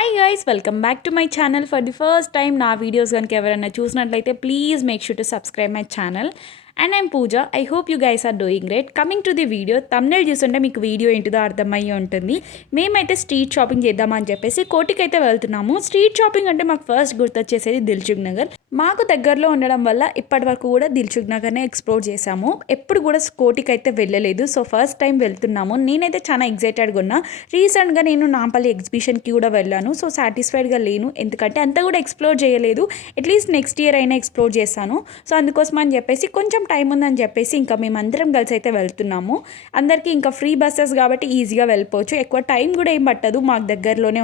Hi guys, welcome back to my channel. For the first time నా videos కనుక ఎవరైనా చూసినట్లయితే please make sure to subscribe my channel. And I'm Pooja. I hope you guys are doing great. Coming to the video, thumbnail చూస్తుంటే మీకు video ఏంటిదో అర్థమయ్యి ఉంటుంది. మేమైతే స్ట్రీట్ షాపింగ్ చేద్దామని చెప్పేసి కోటికి అయితే వెళ్తున్నాము. స్ట్రీట్ షాపింగ్ అంటే మాకు ఫస్ట్ గుర్తొచ్చేసేది దిల్సుఖ్ నగర్. మాకు దగ్గరలో ఉండడం వల్ల ఇప్పటి వరకు కూడా దిల్సుఖ్ నగర్నే ఎక్స్ప్లోర్ చేసాము. ఎప్పుడు కూడా కోటికి అయితే వెళ్ళలేదు. సో ఫస్ట్ టైం వెళ్తున్నాము. నేనైతే చాలా ఎక్సైటెడ్గా ఉన్నా. రీసెంట్గా నేను నాంపల్లి ఎగ్జిబిషన్కి కూడా వెళ్ళాను. సో సాటిస్ఫైడ్గా లేను, ఎందుకంటే అంతా కూడా ఎక్స్ప్లోర్ చేయలేదు. అట్లీస్ట్ నెక్స్ట్ ఇయర్ అయినా ఎక్స్ప్లోర్ చేస్తాను. సో అందుకోసం అని చెప్పేసి కొంచెం టైం ఉందని చెప్పేసి ఇంకా మేమందరం కలిసి అయితే వెళ్తున్నాము. అందరికీ ఇంకా ఫ్రీ బస్సెస్ కాబట్టి ఈజీగా వెళ్ళిపోవచ్చు. ఎక్కువ టైం కూడా ఏం పట్టదు, మాకు దగ్గరలోనే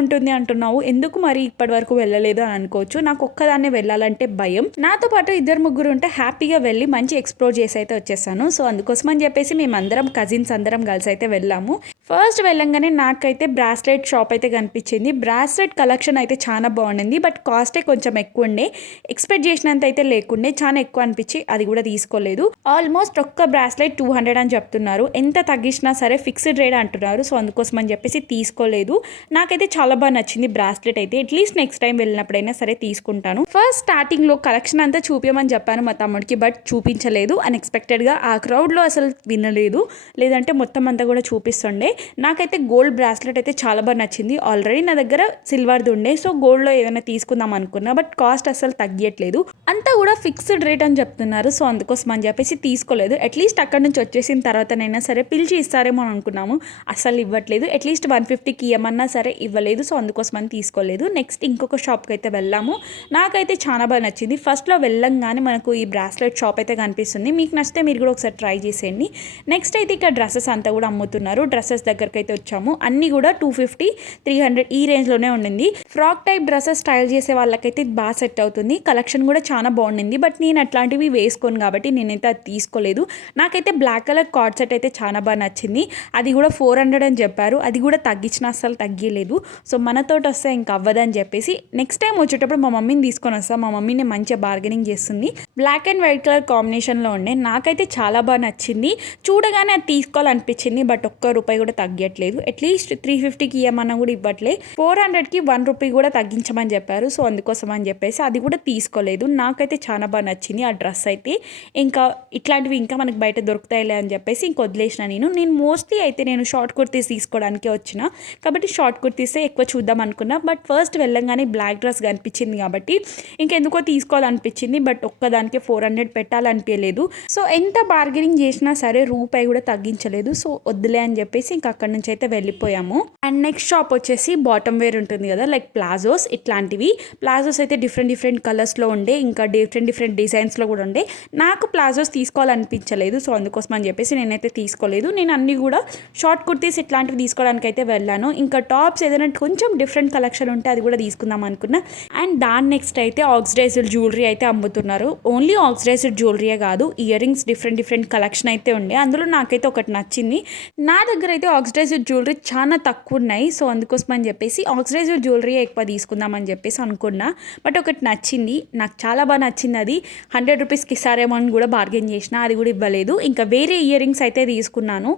ఉంటుంది అంటున్నావు, ఎందుకు మరి ఇప్పటి వరకు వెళ్ళలేదు అని అనుకోవచ్చు. నాకు ఒక్కదాన్నే వెళ్ళాలంటే భయం. నాతో పాటు ఇద్దరు ముగ్గురు ఉంటే హ్యాపీగా వెళ్ళి మంచి ఎక్స్ప్లోర్ చేసి అయితే వచ్చేసాను. సో అందుకోసం అని చెప్పేసి మేమందరం కజిన్స్ అందరం కలిసి అయితే వెళ్ళాము. ఫస్ట్ వెళ్ళంగానే నాకైతే బ్రాస్లెట్ షాప్ అయితే కనిపించింది. బ్రాస్లెట్ కలెక్షన్ అయితే చాలా బాగుండింది, బట్ కాస్టే కొంచెం ఎక్కువ ఉండే. ఎక్స్పెక్ట్ చేసినంత అయితే లేకుండే, చాలా ఎక్కువ అనిపించి అది కూడా తీసుకోలేదు. ఆల్మోస్ట్ ఒక్క బ్రాస్లెట్ 200 అని చెప్తున్నారు. ఎంత తగ్గించినా సరే ఫిక్స్డ్ రేట్ అంటున్నారు. సో అందుకోసం అని చెప్పేసి తీసుకోలేదు. నాకైతే చాలా బాగా నచ్చింది బ్రాస్లెట్ అయితే. అట్లీస్ట్ నెక్స్ట్ టైం వెళ్ళినప్పుడైనా సరే తీసుకుంటాను. ఫస్ట్ స్టార్టింగ్ లో కలెక్షన్ అంతా చూపించమని చెప్పాను మా తమ్ముడికి, బట్ చూపించలేదు. అన్ఎక్స్పెక్టెడ్గా ఆ క్రౌడ్లో అసలు వినలేదు, లేదంటే మొత్తం అంతా కూడా చూపిస్తుండే. నాకైతే గోల్డ్ బ్రాస్లెట్ అయితే చాలా బాగా నచ్చింది. ఆల్రెడీ నా దగ్గర సిల్వర్ది ఉండే, సో గోల్డ్లో ఏదైనా తీసుకుందాం అనుకున్నా, బట్ కాస్ట్ అసలు తగ్గట్లేదు. అంతా కూడా ఫిక్స్డ్ రేట్ అని చెప్తున్నారు. సో అందుకోసం అని చెప్పేసి తీసుకోలేదు. అట్లీస్ట్ అక్కడ నుంచి వచ్చేసిన తర్వాతనైనా సరే పిలిచి ఇస్తారేమో అనుకున్నాము, అసలు ఇవ్వట్లేదు. అట్లీస్ట్ 150కి ఇవ్వమన్నా సరే ఇవ్వలేదు. సో అందుకోసం అని తీసుకోలేదు. నెక్స్ట్ ఇంకొక షాప్కి అయితే వెళ్ళాము. నాకైతే చాలా బాగా నచ్చింది. ఫస్ట్లో వెళ్ళంగానే మనకు ఈ బ్రాస్లెట్ షాప్ అయితే కనిపిస్తుంది. మీకు నచ్చితే మీరు కూడా ఒకసారి ట్రై చేసేయండి. నెక్స్ట్ అయితే ఇక్కడ డ్రెస్సెస్ అంతా కూడా అమ్ముతున్నారు. డ్రెస్సెస్ దగ్గరికి అయితే వచ్చాము. అన్నీ కూడా 250, 300 ఈ రేంజ్లోనే ఉండింది. ఫ్రాక్ టైప్ డ్రెస్సెస్ స్టైల్ చేసే వాళ్ళకైతే బాగా సెట్ అవుతుంది. కలెక్షన్ కూడా చాలా బాగుండింది, బట్ నేను అట్లాంటివి వేసుకోను కాబట్టి నేనైతే అది తీసుకోలేదు. నాకైతే బ్లాక్ కలర్ కార్డ్ సెట్ అయితే చాలా బాగా నచ్చింది. అది కూడా 400 అని చెప్పారు. అది కూడా తగ్గించిన అసలు తగ్గలేదు. సో మనతోటి వస్తే ఇంకా అవ్వదని చెప్పేసి నెక్స్ట్ టైం వచ్చేటప్పుడు మా మమ్మీని తీసుకొని వస్తాం. మా మమ్మీని మంచిగా బార్గెనింగ్ చేస్తుంది. బ్లాక్ అండ్ వైట్ కలర్ కాంబినేషన్లో ఉండే. నాకైతే చాలా బాగా నచ్చింది. చూడగానే అది తీసుకోవాలనిపించింది, బట్ ఒక్క రూపాయి కూడా తగ్గట్లేదు. అట్లీస్ట్ 350కి ఇవ్వమన్నా కూడా ఇవ్వట్లేదు. 400కి 1 రూపీ కూడా తగ్గించమని చెప్పారు. సో అందుకోసం అని చెప్పేసి అది కూడా తీసుకోలేదు. నాకైతే చాలా బాగా నచ్చింది ఆ డ్రెస్ అయితే. ఇంకా ఇట్లాంటివి ఇంకా మనకు బయట దొరుకుతాయిలే అని చెప్పేసి ఇంక వదిలేసిన. నేను మోస్ట్లీ అయితే నేను షార్ట్ కుర్తీస్ తీసుకోవడానికే వచ్చిన, కాబట్టి షార్ట్ కుర్తీసే ఎక్కువ చూద్దాం అనుకున్నా. బట్ ఫస్ట్ వెళ్ళంగానే బ్లాక్ డ్రెస్ కనిపించింది కాబట్టి ఇంకెందుకో తీసుకోవాలనిపించింది. బట్ ఒక్కదానికి 400 పెట్టాలనిపించలేదు. సో ఎంత బార్గెనింగ్ చేసినా సరే రూపాయి కూడా తగ్గించలేదు. సో వద్దులే అని చెప్పేసి ఇంకా అక్కడ నుంచి అయితే వెళ్ళిపోయాము. అండ్ నెక్స్ట్ షాప్ వచ్చేసి బాటమ్ వేర్ ఉంటుంది కదా, లైక్ ప్లాజోస్. ఇట్లాంటివి ప్లాజోస్ అయితే డిఫరెంట్ కలర్స్లో ఉండే, ఇంకా డిఫరెంట్ డిజైన్స్లో కూడా ఉండే. నాకు ప్లాజోస్ తీసుకోవాలనిపించలేదు. సో అందుకోసం అని చెప్పేసి నేనైతే తీసుకోలేదు. నేను అన్నీ కూడా షార్ట్ కుర్తీస్ ఇట్లాంటివి తీసుకోవడానికి అయితే వెళ్ళాను. ఇంకా టాప్స్ ఏదైనా కొంచెం డిఫరెంట్ కలెక్షన్ ఉంటే అది కూడా తీసుకుందాం అనుకున్నా. అండ్ దాని నెక్స్ట్ అయితే ఆక్సిడైజ్డ్ జ్యువెలరీ అయితే అమ్ముతున్నారు. ఓన్లీ ఆక్సిడైజ్డ్ జ్యువెలరీయే కాదు, ఇయర్ రింగ్స్ డిఫరెంట్ కలెక్షన్ అయితే ఉండే. అందులో నాకైతే ఒకటి నచ్చింది. నా దగ్గర అయితే ఆక్సిడైజ్డ్ జ్యువెలరీ చాలా తక్కువ ఉన్నాయి. సో అందుకోసం అని చెప్పేసి ఆక్సిడైజ్డ్ జ్యువెలరీ ఎక్కువ తీసుకుందామని చెప్పేసి అనుకున్నా. బట్ ఒకటి నచ్చింది, నాకు చాలా బాగా నచ్చింది. అది 100 రూపీస్కి ఇస్తారేమో అని కూడా బార్గెన్ చేసిన, అది కూడా ఇవ్వలేదు. ఇంకా వేరే ఇయర్ రింగ్స్ అయితే తీసుకున్నాను.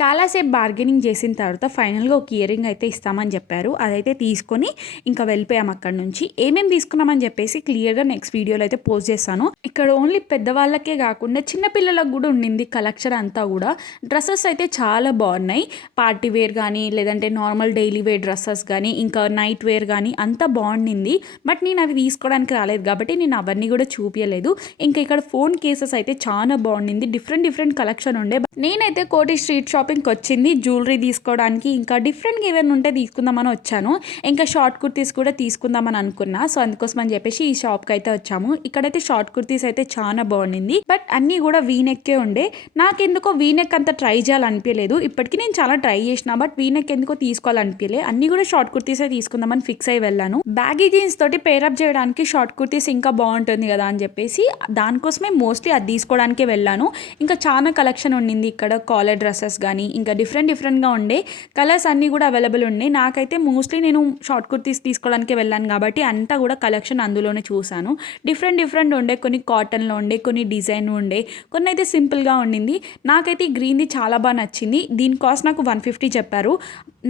చాలాసేపు బార్గెనింగ్ చేసిన తర్వాత ఫైనల్గా ఒక ఇయర్ రింగ్ అయితే ఇస్తామని చెప్పారు. అదైతే తీసుకొని ఇంకా వెళ్ళిపోయాం అక్కడ నుంచి. ఏమేమి తీసుకున్నామని చెప్పేసి క్లియర్గా నెక్స్ట్ వీడియోలో అయితే పోస్ట్ చేస్తాను. ఇక్కడ ఓన్లీ పెద్దవాళ్ళకే కాకుండా చిన్నపిల్లలకు కూడా ఉండింది కలెక్షన్ అంతా కూడా. డ్రెస్సెస్ అయితే చాలా బాగున్నాయి. పార్టీ వేర్ కానీ, లేదంటే నార్మల్ డైలీ వేర్ డ్రెస్సెస్ కానీ, ఇంకా నైట్ వేర్ కానీ అంతా బాగుండింది. బట్ నేను అవి తీసుకోవడానికి రాలేదు కాబట్టి నేను అవన్నీ కూడా చూపించలేదు. ఇంకా ఇక్కడ ఫోన్ కేసెస్ అయితే చాలా బాగుండింది. డిఫరెంట్ కలెక్షన్ ఉండే. నేనైతే కోటి స్ట్రీట్ షాపింగ్కి వచ్చింది జ్యువెలరీ తీసుకోవడానికి. ఇంకా డిఫరెంట్గా ఏదైనా ఉంటే తీసుకుందామని వచ్చాను. ఇంకా షార్ట్ కుర్తీస్ కూడా తీసుకుందామని అనుకున్నా. సో అందుకోసం అని చెప్పేసి ఈ షాప్కి అయితే వచ్చాము. ఇక్కడైతే షార్ట్ కుర్తీస్ అయితే చాలా బాగుండింది, బట్ అన్నీ కూడా వీనెక్కే ఉండే. నాకెందుకో వీనెక్ అంతా ట్రై చేయాలనిపించలేదు. ఇప్పటికీ నేను చాలా ట్రై చేసిన, బట్ వీనెక్ ఎందుకో తీసుకోవాలనిపించలే. అన్నీ కూడా షార్ట్ కుర్తీసే తీసుకుందామని ఫిక్స్ అయ్యి వెళ్ళాను. బ్యాగీ జీన్స్ తోటి పేరప్ చేయడానికి షార్ట్ కుర్తీస్ ఇంకా బాగుంటుంది కదా అని చెప్పేసి దానికోసమే మోస్ట్లీ అది తీసుకోవడానికే వెళ్ళాను. ఇంకా చాలా కలెక్షన్ ఉండింది ఇక్కడ. కాలర్ డ్రెస్సెస్ కానీ, కానీ ఇంకా డిఫరెంట్గా ఉండే కలర్స్ అన్నీ కూడా అవైలబుల్ ఉన్నాయి. నాకైతే మోస్ట్లీ నేను షార్ట్ కుర్తీస్ తీసుకోవడానికి వెళ్ళాను కాబట్టి అంతా కూడా కలెక్షన్ అందులోనే చూశాను. డిఫరెంట్ ఉండే, కొన్ని కాటన్లో ఉండే, కొన్ని డిజైన్ ఉండే, కొన్ని అయితే సింపుల్గా ఉండింది. నాకైతే ఈ గ్రీన్ది చాలా బాగా నచ్చింది. దీని కాస్ట్ నాకు 150 చెప్పారు.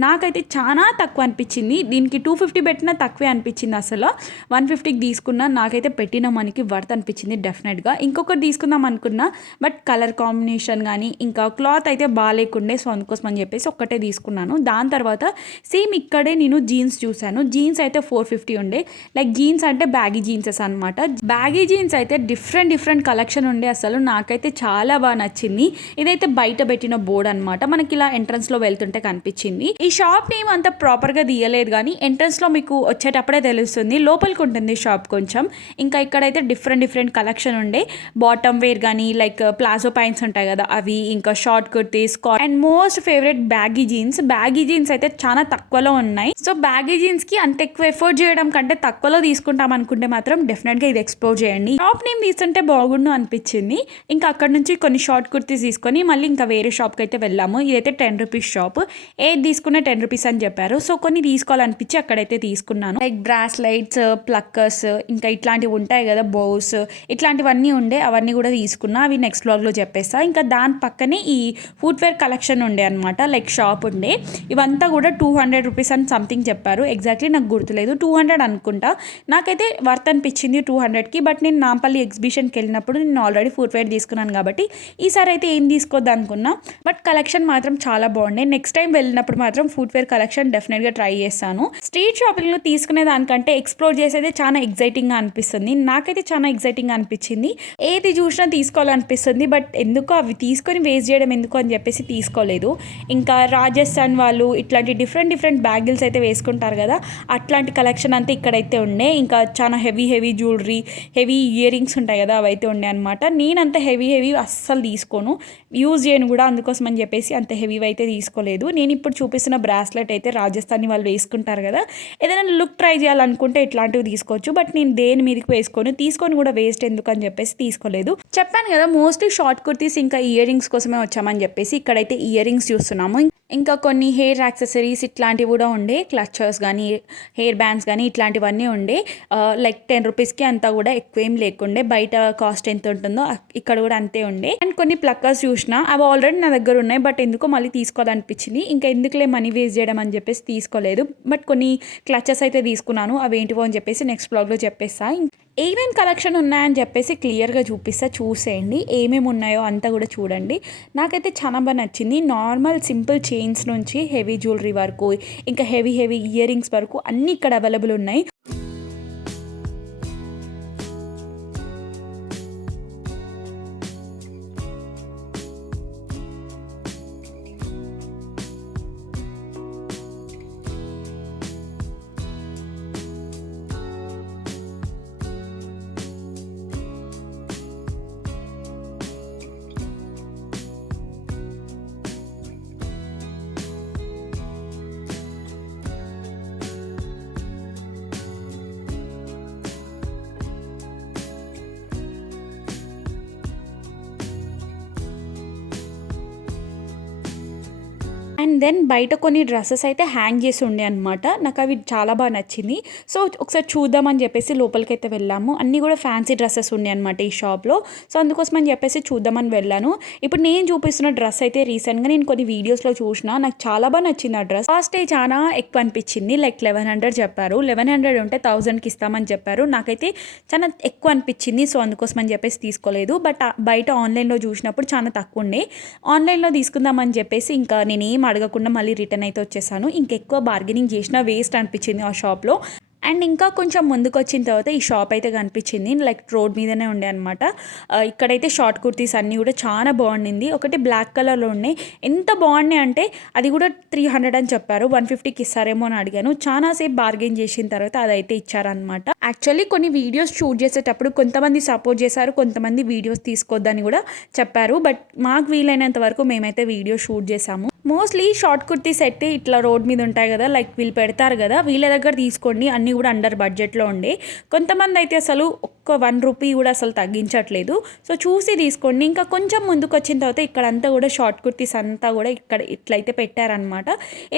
నాకైతే చాలా తక్కువ అనిపించింది. దీనికి 250 పెట్టినా తక్కువే అనిపించింది. అసలు 150కి తీసుకున్నా, నాకైతే పెట్టిన మనకి వర్త్ అనిపించింది డెఫినెట్గా. ఇంకొకటి తీసుకుందాం అనుకున్నా, బట్ కలర్ కాంబినేషన్ కానీ ఇంకా క్లాత్ అయితే బాగాలేకుండే, సో అందుకోసం అని చెప్పేసి ఒక్కటే తీసుకున్నాను. దాని తర్వాత సేమ్ ఇక్కడే నేను జీన్స్ చూశాను. జీన్స్ అయితే 450 ఉండే. లైక్ జీన్స్ అంటే బ్యాగీ జీన్సెస్ అనమాట. బ్యాగీ జీన్స్ అయితే డిఫరెంట్ కలెక్షన్ ఉండే. అసలు నాకైతే చాలా బాగా నచ్చింది. ఇదైతే బయట పెట్టిన బోర్డ్ అనమాట, మనకి ఇలా ఎంట్రన్స్లో వెళ్తుంటే కనిపించింది. ఈ షాప్ నేమ్ అంత ప్రాపర్గా తీయలేదు కానీ ఎంట్రన్స్లో మీకు వచ్చేటప్పుడే తెలుస్తుంది. లోపలికి ఉంటుంది షాప్ కొంచెం. ఇంకా ఇక్కడైతే డిఫరెంట్ కలెక్షన్ ఉండే. బాటమ్ వేర్ కానీ లైక్ ప్లాజో ప్యాంట్స్ ఉంటాయి కదా అవి, ఇంకా short kurtis and most favourite baggy jeans. Baggy jeans అయితే చాలా తక్కువలో ఉన్నాయి. సో బ్యాగీ జీన్స్కి అంత ఎక్కువ ఎఫోర్డ్ చేయడం కంటే తక్కువలో తీసుకుంటాం అనుకుంటే మాత్రం డెఫినెట్గా ఇది ఎక్స్ప్లోర్ చేయండి. షాప్ నేమ్ తీసుకుంటే బాగుండు అనిపించింది. ఇంకా అక్కడ నుంచి కొన్ని షార్ట్ కుర్తీస్ తీసుకొని మళ్ళీ ఇంకా వేరే షాప్కి అయితే వెళ్ళాము. ఇదైతే 10 రూపీస్ షాప్. ఏది తీసుకున్న 10 రూపీస్ అని చెప్పారు. సో కొన్ని తీసుకోవాలనిపించి అక్కడైతే తీసుకున్నాను. లైక్ బ్రాస్లైట్స్, ప్లక్కర్స్, ఇంకా ఇట్లాంటివి ఉంటాయి కదా బోస్, ఇట్లాంటివన్నీ ఉండే. అవన్నీ కూడా తీసుకున్నా. అవి నెక్స్ట్ వ్లాగ్లో చెప్పేస్తా. ఇంకా దాని పక్కనే ఈ ఫుట్వేర్ కలెక్షన్ ఉండే అనమాట, లైక్ షాప్ ఉండే. ఇవంతా కూడా 200 రూపీస్ అని సంథింగ్ చెప్పారు. ఎగ్జాక్ట్లీ నాకు గుర్తులేదు, 200 అనుకుంటా. నాకైతే వర్త్ అనిపించింది 200కి. బట్ నేను నాంపల్లి ఎగ్జిబిషన్కి వెళ్ళినప్పుడు నేను ఆల్రెడీ ఫుట్వేర్ తీసుకున్నాను కాబట్టి ఈసారి అయితే ఏం తీసుకోవద్దు అనుకున్నా. బట్ కలెక్షన్ మాత్రం చాలా బాగుండే. నెక్స్ట్ టైం వెళ్ళినప్పుడు మాత్రం ఫుట్వేర్ కలెక్షన్ డెఫినెట్గా ట్రై చేస్తాను. స్ట్రీట్ షాపింగ్లో తీసుకునే దానికంటే ఎక్స్ప్లోర్ చేసేదే చాలా ఎగ్జైటింగ్గా అనిపిస్తుంది. నాకైతే చాలా ఎగ్జైటింగ్గా అనిపించింది. ఏది చూసినా తీసుకోవాలనిపిస్తుంది. బట్ ఎందుకో అవి తీసుకొని వేస్ట్ చేయడం ఎందుకు అని చెప్పేసి తీసుకోలేదు. ఇంకా రాజస్థాన్ వాళ్ళు ఇట్లాంటి డిఫరెంట్ బ్యాగిల్స్ అయితే వేసుకుంటారు కదా, అట్లాంటి కలెక్షన్ అంతా ఇక్కడైతే ఉండే. ఇంకా చాలా heavy jewellery, heavy ear rings ఉంటాయి కదా అవైతే ఉండే అనమాట. నేనంత హెవీ అస్సలు తీసుకోను, యూజ్ చేయను కూడా. అందుకోసం అని చెప్పేసి అంత హెవీ అయితే తీసుకోలేదు. నేను ఇప్పుడు చూపిస్తున్న బ్రాస్లెట్ అయితే రాజస్థానీ వాళ్ళు వేసుకుంటారు కదా, ఏదైనా లుక్ ట్రై చేయాలనుకుంటే ఇట్లాంటివి తీసుకోవచ్చు. బట్ నేను దేని మీదకి తీసుకొని కూడా వేస్ట్ ఎందుకు అని చెప్పేసి తీసుకోలేదు. చెప్పాను కదా మోస్ట్లీ షార్ట్ కుర్తీస్ ఇంకా ఇయర్ రింగ్స్ కోసమే వచ్చామని చెప్పేసి. ఇక్కడైతే ఇయర్ రింగ్స్ చూస్తున్నాము. ఇంకా కొన్ని హెయిర్ యాక్సెసరీస్ ఇట్లాంటివి కూడా ఉండే. క్లచర్స్ కానీ, హెయిర్ బ్యాండ్స్ కానీ ఇట్లాంటివన్నీ ఉండే. లైక్ 10 రూపీస్కి అంతా కూడా ఎక్కువ ఏం లేకుండే. బయట కాస్ట్ ఎంత ఉంటుందో ఇక్కడ కూడా అంతే ఉండే. అండ్ కొన్ని ప్లక్కర్స్ చూసిన, అవి ఆల్రెడీ నా దగ్గర ఉన్నాయి. బట్ ఎందుకో మళ్ళీ తీసుకోవాలనిపించింది. ఇంకా ఎందుకులే మనీ వేస్ట్ చేయడం అని చెప్పేసి తీసుకోలేదు. బట్ కొన్ని క్లచర్స్ అయితే తీసుకున్నాను. అవి ఏంటివో అని చెప్పేసి నెక్స్ట్ బ్లాగ్లో చెప్పేస్తా. ఏమేమి కలెక్షన్ ఉన్నాయని చెప్పేసి క్లియర్గా చూపిస్తా, చూసేయండి. ఏమేమి ఉన్నాయో అంతా కూడా చూడండి. నాకైతే చాలా బాగా నచ్చింది. నార్మల్ సింపుల్ చైన్స్ నుంచి హెవీ జ్యువెలరీ వరకు, ఇంకా హెవీ ఇయర్ రింగ్స్ వరకు అన్నీ ఇక్కడ అవైలబుల్ ఉన్నాయి. అండ్ దెన్ బయట కొన్ని డ్రెస్సెస్ అయితే హ్యాంగ్ చేసి ఉండే అనమాట. నాకు అవి చాలా బాగా నచ్చింది. సో ఒకసారి చూద్దామని చెప్పేసి లోపలికి అయితే వెళ్ళాము. అన్నీ కూడా ఫ్యాన్సీ డ్రెస్సెస్ ఉండే అనమాట ఈ షాప్లో. సో అందుకోసం అని చెప్పేసి చూద్దామని వెళ్ళాను. ఇప్పుడు నేను చూపిస్తున్న డ్రెస్ అయితే రీసెంట్గా నేను కొన్ని వీడియోస్లో చూసిన, నాకు చాలా బాగా నచ్చింది ఆ డ్రెస్. కాస్ట్ చాలా ఎక్కువ అనిపించింది. లైక్ 1100 చెప్పారు. 1100 ఉంటే 1000కి ఇస్తామని చెప్పారు. నాకైతే చాలా ఎక్కువ అనిపించింది. సో అందుకోసం అని చెప్పేసి తీసుకోలేదు. బట్ బయట ఆన్లైన్లో చూసినప్పుడు చాలా తక్కువ ఉండే. ఆన్లైన్లో తీసుకుందామని చెప్పేసి ఇంకా నేనేం అడగకుండా మళ్ళీ రిటర్న్ అయితే వచ్చేసాను. ఇంకెక్కువ బార్గెనింగ్ చేసినా వేస్ట్ అనిపించింది ఆ షాప్లో. అండ్ ఇంకా కొంచెం ముందుకు వచ్చిన తర్వాత ఈ షాప్ అయితే కనిపించింది. లైక్ రోడ్ మీదనే ఉండే అనమాట. ఇక్కడైతే షార్ట్ కుర్తీస్ అన్నీ కూడా చాలా బాగుండింది. ఒకటి బ్లాక్ కలర్లో ఉన్నాయి. ఎంత బాగున్నాయి అంటే అది కూడా 300 అని చెప్పారు. 150కి ఇస్తారేమో అని అడిగాను. చాలాసేపు బార్గెన్ చేసిన తర్వాత అదైతే ఇచ్చారనమాట. యాక్చువల్లీ కొన్ని వీడియోస్ షూట్ చేసేటప్పుడు కొంతమంది సపోర్ట్ చేశారు, కొంతమంది వీడియోస్ తీసుకోవద్దని కూడా చెప్పారు. బట్ మాకు వీలైనంత వరకు మేమైతే వీడియో షూట్ చేసాము. మోస్ట్లీ షార్ట్ కుర్తీస్ అయితే ఇట్లా రోడ్ మీద ఉంటాయి కదా, లైక్ వీళ్ళు పెడతారు కదా, వీళ్ళ దగ్గర తీసుకోండి. అన్నీ కూడా అండర్ బడ్జెట్లో ఉండే. కొంతమంది అయితే అసలు ఒక్క ఒక్క 1 రూపీ కూడా అసలు తగ్గించట్లేదు. సో చూసి తీసుకోండి. ఇంకా కొంచెం ముందుకు వచ్చిన తర్వాత ఇక్కడంతా కూడా షార్ట్ కుర్తీస్ అంతా కూడా ఇక్కడ ఇట్లయితే పెట్టారనమాట.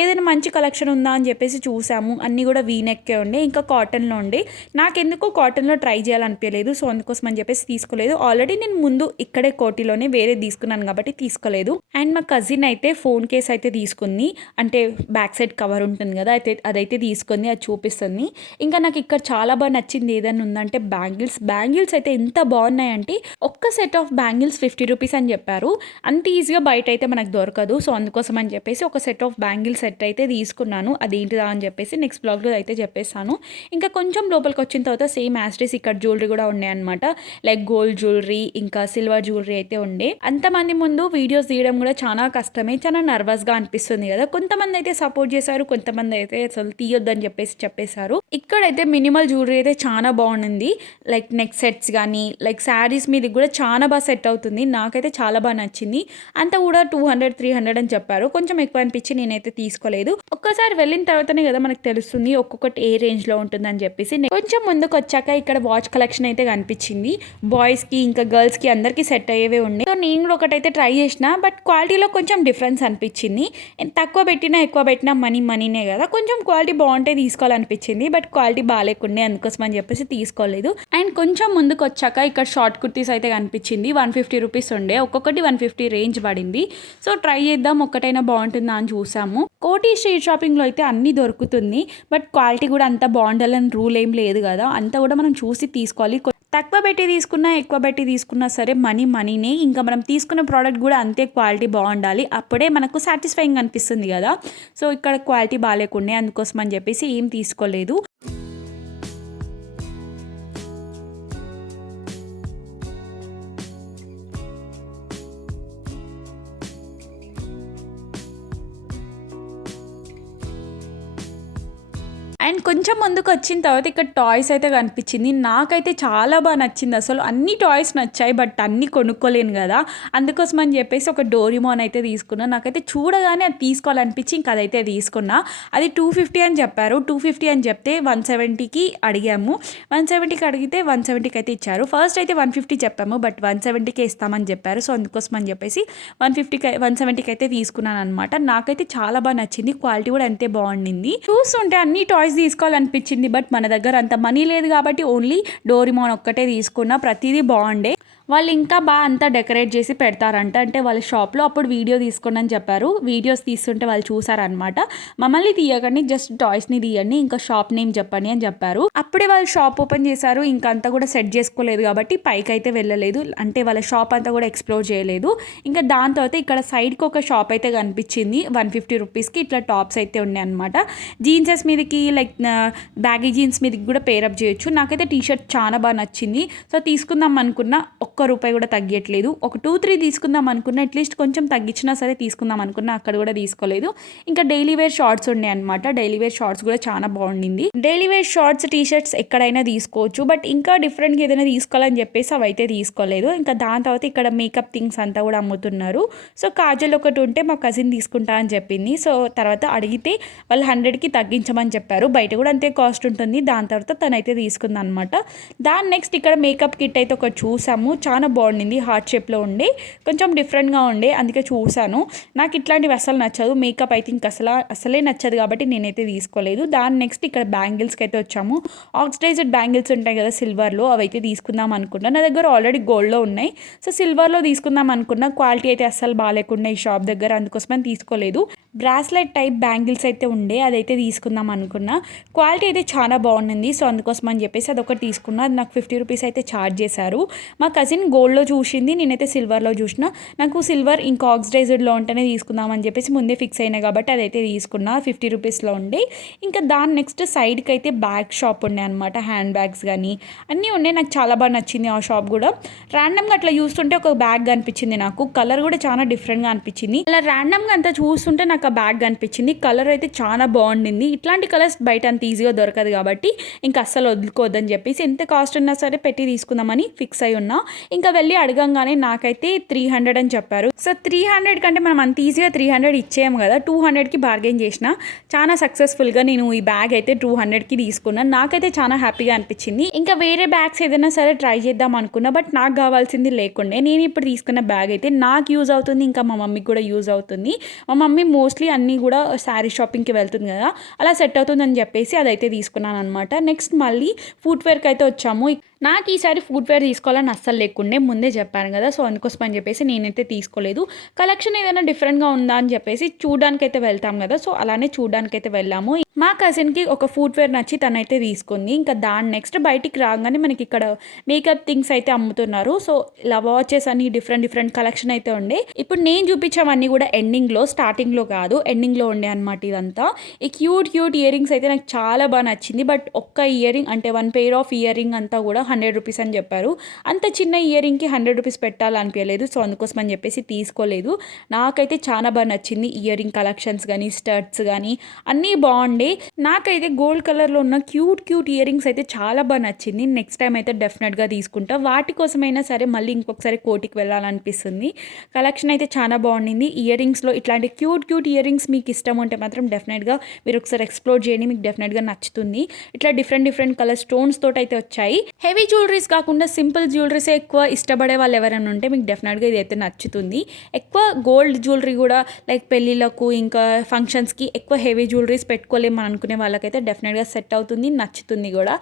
ఏదైనా మంచి కలెక్షన్ ఉందా అని చెప్పేసి చూసాము. అన్నీ కూడా వీనెక్కే ఉండే, ఇంకా కాటన్లో ఉండే. నాకెందుకో కాటన్లో ట్రై చేయాలనిపించలేదు. సో అందుకోసం అని చెప్పేసి తీసుకోలేదు. ఆల్రెడీ నేను ముందు ఇక్కడే కోటిలోనే వేరే తీసుకున్నాను కాబట్టి తీసుకోలేదు. అండ్ మా కజిన్ అయితే ఫోన్ కేస్ అయితే తీసుకుంది, అంటే బ్యాక్ సైడ్ కవర్ ఉంటుంది కదా, అదైతే తీసుకుంది, అది చూపిస్తుంది. ఇంకా నాకు ఇక్కడ చాలా బాగా నచ్చింది ఏదైనా ఉందంటే బ్యాంగిల్స్ అయితే ఎంత బాగున్నాయంటే ఒక్క సెట్ ఆఫ్ బ్యాంగిల్స్ 50 రూపీస్ అని చెప్పారు. అంత ఈజీగా బయట అయితే మనకు దొరకదు. సో అందుకోసం అని చెప్పేసి ఒక సెట్ ఆఫ్ బ్యాంగిల్ సెట్ అయితే తీసుకున్నాను. అదేంటిదా అని చెప్పేసి నెక్స్ట్ బ్లాగ్లో అయితే చెప్పేస్తాను. ఇంకా కొంచెం లోపలికి వచ్చిన తర్వాత సేమ్ యాస్టీస్ ఇక్కడ జ్యువెలరీ కూడా ఉండే అనమాట. లైక్ గోల్డ్ జ్యువెలరీ ఇంకా సిల్వర్ జ్యువెలరీ అయితే ఉండే. అంతమంది ముందు వీడియోస్ తీయడం కూడా చాలా కష్టమే, చాలా నర్వస్గా అనిపిస్తుంది కదా. కొంతమంది అయితే సపోర్ట్ చేశారు, కొంతమంది అయితే అసలు తీయొద్దని చెప్పేశారు. ఇక్కడైతే మినిమల్ జ్యువెలరీ అయితే చాలా బాగుంది. లైక్ నెక్ సెట్స్ కానీ లైక్ శారీస్ మీద కూడా చాలా బాగా సెట్ అవుతుంది. నాకైతే చాలా బాగా నచ్చింది. అంతా కూడా 200-300 అని చెప్పారు. కొంచెం ఎక్కువ అనిపించి నేనైతే తీసుకోలేదు. ఒక్కసారి వెళ్ళిన తర్వాతనే కదా మనకు తెలుస్తుంది ఒక్కొక్కటి ఏ రేంజ్లో ఉంటుందని చెప్పేసి. కొంచెం ముందుకు వచ్చాక ఇక్కడ వాచ్ కలెక్షన్ అయితే కనిపించింది. బాయ్స్కి ఇంకా గర్ల్స్కి అందరికీ సెట్ అయ్యేవే ఉన్నాయి. సో నేను కూడా ఒకటైతే ట్రై చేసిన, బట్ క్వాలిటీలో కొంచెం డిఫరెన్స్ అనిపించింది. తక్కువ పెట్టినా ఎక్కువ పెట్టినా మనీనే కదా, కొంచెం క్వాలిటీ బాగుంటే తీసుకోవాలనిపించింది. బట్ క్వాలిటీ బాగాలేకుండే, అందుకోసం అని చెప్పేసి తీసుకోలేదు. అండ్ కొంచెం ముందుకు వచ్చాక ఇక్కడ షార్ట్ కుర్తీస్ అయితే కనిపించింది. 150 రూపీస్ ఉండే, ఒక్కొక్కటి 150 రేంజ్ పడింది. సో ట్రై చేద్దాం, ఒక్కటైనా బాగుంటుందా అని చూసాము. కోటి స్ట్రీట్ షాపింగ్లో అయితే అన్నీ దొరుకుతుంది, బట్ క్వాలిటీ కూడా అంత బాగుండాలని రూల్ ఏం లేదు కదా. అంతా కూడా మనం చూసి తీసుకోవాలి. తక్కువ పెట్టి తీసుకున్నా ఎక్కువ పెట్టి తీసుకున్నా సరే మనీనే. ఇంకా మనం తీసుకున్న ప్రోడక్ట్ కూడా అంతే క్వాలిటీ బాగుండాలి, అప్పుడే మనకు సాటిస్ఫైయింగ్ అనిపిస్తుంది కదా. సో ఇక్కడ క్వాలిటీ బాగాలేకుండే, అందుకోసం అని చెప్పేసి ఏం తీసుకోలేదు. అండ్ కొంచెం ముందుకు వచ్చిన తర్వాత ఇక్కడ టాయ్స్ అయితే కనిపించింది. నాకైతే చాలా బాగా నచ్చింది. అసలు అన్ని టాయ్స్ నచ్చాయి, బట్ అన్నీ కొనుక్కోలేను కదా, అందుకోసం అని చెప్పేసి ఒక డోరిమోన్ అయితే తీసుకున్నా. నాకైతే చూడగానే అది తీసుకోవాలనిపించి ఇంకా అదైతే తీసుకున్నా. అది 250 అని చెప్పారు. 250 అని చెప్తే 170కి అడిగాము. 170కి అడిగితే 170కి అయితే ఇచ్చారు. ఫస్ట్ అయితే 150 చెప్పాము, బట్ 170కే ఇస్తామని చెప్పారు. సో అందుకోసం అని చెప్పేసి 170కి అయితే తీసుకున్నాను అనమాట. నాకైతే చాలా బాగా నచ్చింది, క్వాలిటీ కూడా అంతే బాగుండింది. చూస్తుంటే అన్ని టాయ్స్ తీసుకోవాలనిపించింది, బట్ మన దగ్గర అంత మనీ లేదు కాబట్టి ఓన్లీ డోరిమోన్ ఒక్కటే తీసుకున్నా. ప్రతిదీ బాగుండే. వాళ్ళు ఇంకా బాగా అంతా డెకరేట్ చేసి పెడతారంట, అంటే వాళ్ళ షాప్లో. అప్పుడు వీడియో తీసుకోండి అని చెప్పారు. వీడియోస్ తీస్తుంటే వాళ్ళు చూసారనమాట. మమ్మల్ని తీయకండి, జస్ట్ టాయ్స్ని తీయండి, ఇంకా షాప్ నేమ్ చెప్పండి అని చెప్పారు. అప్పుడే వాళ్ళు షాప్ ఓపెన్ చేశారు. ఇంకా అంతా కూడా సెట్ చేసుకోలేదు కాబట్టి పైకి అయితే వెళ్ళలేదు, అంటే వాళ్ళ షాప్ అంతా కూడా ఎక్స్ప్లోర్ చేయలేదు. ఇంకా దాని తర్వాత ఇక్కడ సైడ్కి ఒక షాప్ అయితే కనిపించింది. 150 రూపీస్కి ఇట్లా టాప్స్ అయితే ఉన్నాయి అనమాట. జీన్సెస్ మీదకి లైక్ బ్యాగీ జీన్స్ మీదకి కూడా పేరప్ చేయొచ్చు. నాకైతే టీషర్ట్ చాలా బాగా నచ్చింది. సో తీసుకుందాం అనుకున్నా, ఒక్క రూపాయి కూడా తగ్గట్లేదు. ఒక 2-3 తీసుకుందాం అనుకున్నా, అట్లీస్ట్ కొంచెం తగ్గించినా సరే తీసుకుందాం అనుకున్నా, అక్కడ కూడా తీసుకోలేదు. ఇంకా డైలీ వేర్ షార్ట్స్ ఉన్నాయి అనమాట. డైలీ వేర్ షార్ట్స్ కూడా చాలా బాగుండింది. డైలీ వేర్ షార్ట్స్ టీషర్ట్స్ ఎక్కడైనా తీసుకోవచ్చు, బట్ ఇంకా డిఫరెంట్గా ఏదైనా తీసుకోవాలని చెప్పేసి అవి అయితే తీసుకోలేదు. ఇంకా దాని తర్వాత ఇక్కడ మేకప్ థింగ్స్ అంతా కూడా అమ్ముతున్నారు. సో కాజల్ ఒకటి ఉంటే మా కజిన్ తీసుకుంటా అని చెప్పింది. సో తర్వాత అడిగితే వాళ్ళు 100కి తగ్గించమని చెప్పారు. బయట కూడా అంతే కాస్ట్ ఉంటుంది. దాని తర్వాత తనైతే తీసుకుంది అనమాట. దాని నెక్స్ట్ ఇక్కడ మేకప్ కిట్ అయితే ఒకటి చూసాము. చాలా బాగుండింది, హార్ట్ షేప్లో ఉండే, కొంచెం డిఫరెంట్గా ఉండే, అందుకే చూసాను. నాకు ఇట్లాంటివి అసలు నచ్చదు, మేకప్ అయితే ఇంకా అసలే నచ్చదు కాబట్టి నేనైతే తీసుకోలేదు. దాని నెక్స్ట్ ఇక్కడ బ్యాంగిల్స్కి అయితే వచ్చాము. ఆక్సిడైజ్డ్ బ్యాంగిల్స్ ఉంటాయి కదా సిల్వర్లో, అవి అయితే తీసుకుందాం అనుకున్నా. నా దగ్గర ఆల్రెడీ గోల్డ్లో ఉన్నాయి. సో సిల్వర్లో తీసుకుందాం అనుకున్నా, క్వాలిటీ అయితే అస్సలు బాగాలేకుండా ఈ షాప్ దగ్గర, అందుకోసమని తీసుకోలేదు. బ్రాస్లెట్ టైప్ బ్యాంగిల్స్ అయితే ఉండే, అదైతే తీసుకుందాం అనుకున్నా. క్వాలిటీ అయితే చాలా బాగుంది. సో అందుకోసం అని చెప్పేసి అదొకటి తీసుకున్నా. అది నాకు 50 రూపీస్ అయితే ఛార్జ్ చేశారు. మా కజిన్ గోల్డ్లో చూసింది, నేనైతే సిల్వర్లో చూసిన. నాకు సిల్వర్ ఇంకా ఆక్సిడైజ్డ్లో ఉంటేనే తీసుకుందామని చెప్పేసి ముందే ఫిక్స్ అయినా కాబట్టి అదైతే తీసుకున్నా. 50 రూపీస్లో ఉండే. ఇంకా దాని నెక్స్ట్ సైడ్కి అయితే బ్యాగ్ షాప్ ఉండే అనమాట. హ్యాండ్ బ్యాగ్స్ కానీ అన్నీ ఉన్నాయి. నాకు చాలా బాగా నచ్చింది ఆ షాప్ కూడా. ర్యాండమ్గా అట్లా చూస్తుంటే ఒక బ్యాగ్ కనిపించింది నాకు. కలర్ కూడా చాలా డిఫరెంట్గా అనిపించింది. అలా ర్యాండమ్గా అంతా చూస్తుంటే నాకు నాకు ఆ బ్యాగ్ కనిపించింది. కలర్ అయితే చాలా బాగుండింది. ఇట్లాంటి కలర్స్ బయట అంత ఈజీగా దొరకదు కాబట్టి ఇంకా అస్సలు వదులుకోవద్దని చెప్పేసి ఎంత కాస్ట్ ఉన్నా సరే పెట్టి తీసుకుందామని ఫిక్స్ అయి ఉన్నా. ఇంకా వెళ్ళి అడగంగానే నాకైతే 300 అని చెప్పారు. సో 300 కంటే మనం అంత ఈజీగా 300 ఇచ్చేయం కదా, 200కి బార్గెన్ చేసిన. చాలా సక్సెస్ఫుల్గా నేను ఈ బ్యాగ్ అయితే 200కి తీసుకున్నాను. నాకైతే చాలా హ్యాపీగా అనిపించింది. ఇంకా వేరే బ్యాగ్స్ ఏదైనా సరే ట్రై చేద్దాం అనుకున్నా, బట్ నాకు కావాల్సింది లేకుండే. నేను ఇప్పుడు తీసుకున్న బ్యాగ్ అయితే నాకు యూజ్ అవుతుంది, ఇంకా మా మమ్మీకి కూడా యూజ్ అవుతుంది. మా మమ్మీ మోస్ట్లీ అన్నీ కూడా శారీ షాపింగ్కి వెళ్తుంది కదా, అలా సెట్ అవుతుందని చెప్పేసి అదైతే తీసుకున్నాను అనమాట. నెక్స్ట్ మళ్ళీ ఫుట్వేర్కి అయితే వచ్చాము. నాకు ఈసారి ఫుట్వేర్ తీసుకోవాలని అస్సలు లేకుండే, ముందే చెప్పాను కదా. సో అందుకోసం అని చెప్పేసి నేనైతే తీసుకోలేదు. కలెక్షన్ ఏదైనా డిఫరెంట్గా ఉందా అని చెప్పేసి చూడడానికి అయితే వెళ్తాం కదా, సో అలానే చూడడానికి అయితే వెళ్ళాము. మా కజిన్కి ఒక ఫుట్వేర్ నచ్చి తనైతే తీసుకుంది. ఇంకా దాని నెక్స్ట్ బయటికి రాగానే మనకి ఇక్కడ మేకప్ థింగ్స్ అయితే అమ్ముతున్నారు. సో ఇలా వాచెస్ అని డిఫరెంట్ కలెక్షన్ అయితే ఉండే. ఇప్పుడు నేను చూపించామన్నీ కూడా ఎండింగ్లో, స్టార్టింగ్లో కాదు, ఎండింగ్లో ఉండే అనమాట ఇదంతా. ఈ క్యూట్ ఇయర్ రింగ్స్ అయితే నాకు చాలా బాగా నచ్చింది. బట్ ఒక్క ఇయర్ రింగ్ అంటే 1 pair ఆఫ్ ఇయర్ రింగ్ అంతా కూడా 100 రూపీస్ అని చెప్పారు. అంత చిన్న ఇయర్ రింగ్కి 100 రూపీస్ పెట్టాలనిపించలేదు. సో అందుకోసం అని చెప్పేసి తీసుకోలేదు. నాకైతే చాలా బాగా నచ్చింది. ఇయర్ రింగ్ కలెక్షన్స్ కానీ స్టడ్స్ కానీ అన్నీ బాగుండే. నాకైతే గోల్డ్ కలర్లో ఉన్న క్యూట్ ఇయర్ రింగ్స్ అయితే చాలా బాగా నచ్చింది. నెక్స్ట్ టైం అయితే డెఫినెట్గా తీసుకుంటా. వాటి కోసమైనా సరే మళ్ళీ ఇంకొకసారి కోటికి వెళ్ళాలనిపిస్తుంది. కలెక్షన్ అయితే చాలా బాగుండింది. ఇయర్ రింగ్స్లో ఇట్లాంటి క్యూట్ ఇయర్ రింగ్స్ మీకు ఇష్టం ఉంటే మాత్రం డెఫినెట్గా మీరు ఒకసారి ఎక్స్ప్లోర్ చేయండి, మీకు డెఫినెట్గా నచ్చుతుంది. ఇట్లా డిఫరెంట్ కలర్ స్టోన్స్ తోటి అయితే వచ్చాయి. హెవీ జ్యువెలరీస్ కాకుండా సింపుల్ జ్యువెలరీసే ఎక్కువ ఇష్టపడే వాళ్ళు ఎవరైనా ఉంటే మీకు డెఫినెట్గా ఇది అయితే నచ్చుతుంది. ఎక్కువ గోల్డ్ జ్యువెలరీ కూడా లైక్ పెళ్ళిళ్ళకు ఇంకా ఫంక్షన్స్కి ఎక్కువ హెవీ జ్యువెలరీస్ పెట్టుకోలేము అనుకునే వాళ్ళకైతే డెఫినెట్గా సెట్ అవుతుంది, నచ్చుతుంది కూడా.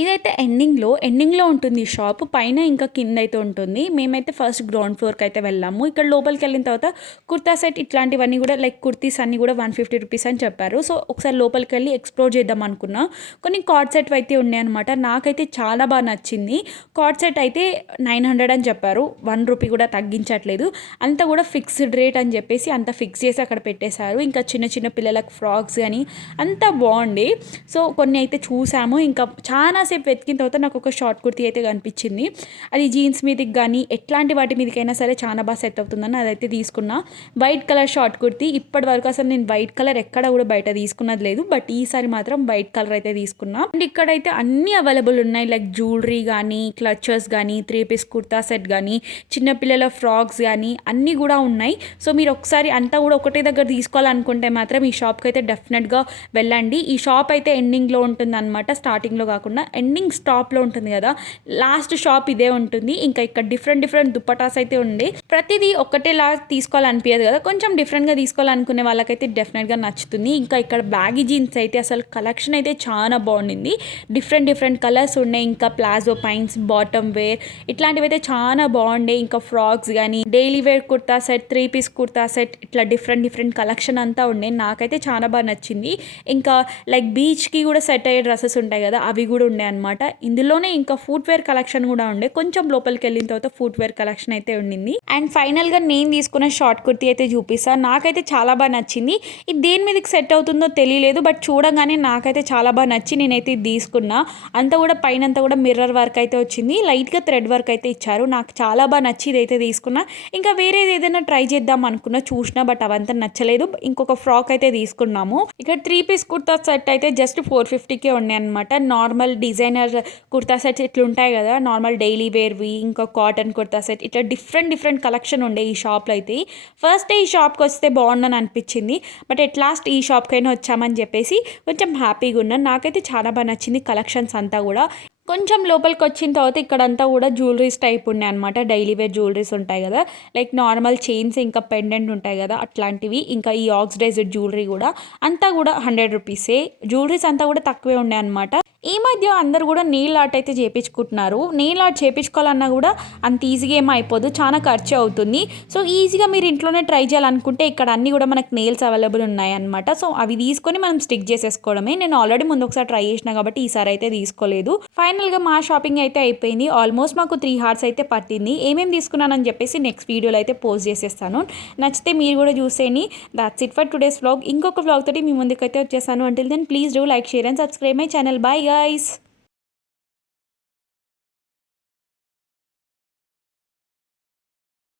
ఇదైతే ఎండింగ్లో ఉంటుంది ఈ షాప్. పైన ఇంకా కింద అయితే ఉంటుంది. మేమైతే ఫస్ట్ గ్రౌండ్ ఫ్లోర్కి అయితే వెళ్ళాము. ఇక్కడ లోపలికి వెళ్ళిన తర్వాత కుర్తా సెట్ ఇట్లాంటివన్నీ కూడా లైక్ కుర్తీస్ అన్నీ కూడా 150 రూపీస్ అని చెప్పారు. సో ఒకసారి లోపలికి వెళ్ళి ఎక్స్ప్లోర్ చేద్దాం అనుకున్నా. కొన్ని కార్డ్ సెట్ అయితే ఉన్నాయన్నమాట. నాకైతే చాలా బాగా నచ్చింది. కార్డ్ సెట్ అయితే 900 అని చెప్పారు. 1 రూపీ కూడా తగ్గించట్లేదు. అంతా కూడా ఫిక్స్డ్ రేట్ అని చెప్పేసి అంత ఫిక్స్ చేసి అక్కడ పెట్టేశారు. ఇంకా చిన్న పిల్లలకు ఫ్రాక్స్ కానీ అంతా బాగుంది. సో కొన్ని అయితే చూసాము. ఇంకా చాలాసేపు వెతికిన తర్వాత నాకు ఒక షార్ట్ కుర్తీ అయితే కనిపించింది. అది జీన్స్ మీదకి కానీ ఎట్లాంటి వాటి మీదకైనా సరే చాలా బాగా సెట్ అవుతుందని అదైతే తీసుకున్నా. White colour short kurti. ఇప్పటి వరకు అసలు నేను వైట్ కలర్ ఎక్కడ కూడా బయట తీసుకున్నది లేదు, బట్ ఈసారి మాత్రం వైట్ కలర్ అయితే తీసుకున్నా. అండ్ ఇక్కడైతే అన్నీ అవైలబుల్ ఉన్నాయి. లైక్ జ్యువెలరీ కానీ, క్లచర్స్ కానీ, 3 piece కుర్తా సెట్ కానీ, చిన్నపిల్లల ఫ్రాక్స్ కానీ అన్నీ కూడా ఉన్నాయి. సో మీరు ఒకసారి అంతా కూడా ఒకటే దగ్గర తీసుకోవాలనుకుంటే మాత్రం ఈ షాప్కి అయితే డెఫినెట్గా వెళ్ళండి. ఈ షాప్ అయితే ఎండింగ్లో ఉంటుంది అనమాట, స్టార్టింగ్లో కాకుండా ఎండింగ్ స్టాప్లో ఉంటుంది కదా, లాస్ట్ షాప్ ఇదే ఉంటుంది. ఇంకా ఇక్కడ డిఫరెంట్ దుప్పటాస్ అయితే ఉండే. ప్రతిదీ ఒకటేలా తీసుకోవాలనిపించదు కదా, కొంచెం డిఫరెంట్గా తీసుకోవాలనుకునే వాళ్ళకైతే డెఫినెట్గా నచ్చుతుంది. ఇంకా ఇక్కడ బ్యాగీ జీన్స్ అయితే అసలు కలెక్షన్ అయితే చాలా బాగుండింది. డిఫరెంట్ కలర్స్ ఉన్నాయి. ఇంకా ప్లాజో పైన్స్, బాటమ్ వేర్ ఇట్లాంటివి అయితే చాలా బాగుండే. ఇంకా ఫ్రాక్స్ కానీ, daily wear kurta set, 3 piece kurta set ఇట్లా డిఫరెంట్ కలెక్షన్ అంతా ఉండే. నాకైతే చాలా బాగా నచ్చింది. ఇంకా లైక్ బీచ్కి కూడా సెట్ అయ్యే డ్రెస్సెస్ ఉంటాయి కదా, అవి కూడా ఉండే అనమాట. ఇందులోనే ఇంకా ఫుట్వేర్ కలెక్షన్ కూడా ఉండే. కొంచెం లోపలికి వెళ్ళిన తర్వాత ఫుట్వేర్ కలెక్షన్ అయితే ఉండింది. అండ్ ఫైనల్గా నేను తీసుకున్న షార్ట్ కుర్తీ అయితే చూపిస్తాను. నాకైతే చాలా బాగా నచ్చింది. ఇది దేని మీదకి సెట్ అవుతుందో తెలియలేదు, బట్ చూడగానే నాకైతే చాలా బాగా నచ్చి నేనైతే ఇది తీసుకున్నా. అంతా కూడా పైన అంతా కూడా మిర్రర్ వర్క్ అయితే వచ్చింది. లైట్గా థ్రెడ్ వర్క్ అయితే ఇచ్చారు. నాకు చాలా బాగా నచ్చి ఇదైతే తీసుకున్నా. ఇంకా వేరేది ఏదైనా ట్రై చేద్దాం అనుకున్నా, చూసినా, బట్ అవంతా నచ్చలేదు. ఇంకొక ఫ్రాక్ అయితే తీసుకున్నాము. ఇక్కడ 3 piece కుర్తా సెట్ అయితే జస్ట్ 450కే ఉన్నాయి అనమాట. నార్మల్ డిజైనర్ కుర్తా సెట్స్ ఇట్లా ఉంటాయి కదా, నార్మల్ డైలీ వేర్వి, ఇంకా కాటన్ కుర్తా సెట్ ఇట్లా డిఫరెంట్ కలెక్షన్ ఉండే ఈ షాప్లో అయితే. ఫస్ట్ డే ఈ షాప్కి వస్తే బాగుందని అనిపించింది, బట్ ఎట్ లాస్ట్ ఈ షాప్కైనా వచ్చామని చెప్పేసి కొంచెం హ్యాపీగా ఉన్నాను. నాకైతే చాలా బాగా నచ్చింది కలెక్షన్స్ అంతా కూడా. కొంచెం లోపలికి వచ్చిన తర్వాత ఇక్కడంతా కూడా జ్యువెలరీస్ టైప్ ఉన్నాయి అనమాట. డైలీ వేర్ జ్యువెలరీస్ ఉంటాయి కదా, లైక్ నార్మల్ చైన్స్ ఇంకా పెండెంట్ ఉంటాయి కదా అట్లాంటివి. ఇంకా ఈ ఆక్సిడైజ్డ్ జ్యువెలరీ కూడా అంతా కూడా 100 రూపీసే. జ్యువెలరీస్ అంతా కూడా తక్కువే ఉన్నాయి అనమాట. ఈ మధ్య అందరు కూడా నెయిల్ ఆర్ట్ అయితే చేయించుకుంటున్నారు. నెయిల్ ఆర్ట్ చేయించుకోవాలన్నా కూడా అంత ఈజీగా ఏమో అయిపోదు, చాలా ఖర్చు అవుతుంది. సో ఈజీగా మీరు ఇంట్లోనే ట్రై చేయాలనుకుంటే ఇక్కడ అన్నీ కూడా మనకు నెయిల్స్ అవైలబుల్ ఉన్నాయి అనమాట. సో అవి తీసుకొని మనం స్టిక్ చేసేసుకోవడమే. నేను ఆల్రెడీ ముందు ఒకసారి ట్రై చేసిన కాబట్టి ఈసారి అయితే తీసుకోలేదు. ఫైనల్గా మా షాపింగ్ అయితే అయిపోయింది. ఆల్మోస్ట్ మాకు 3 hours అయితే పట్టింది. ఏమేమి తీసుకున్నానని చెప్పేసి నెక్స్ట్ వీడియోలో అయితే పోస్ట్ చేసేస్తాను. నచ్చితే మీరు కూడా చూసేయండి. That's it for today's vlog. ఇంకొక వ్లాగ్ తోటి మీ ముందుకైతే వచ్చేసాను. Until then please do like, share and subscribe my channel. Bye guys.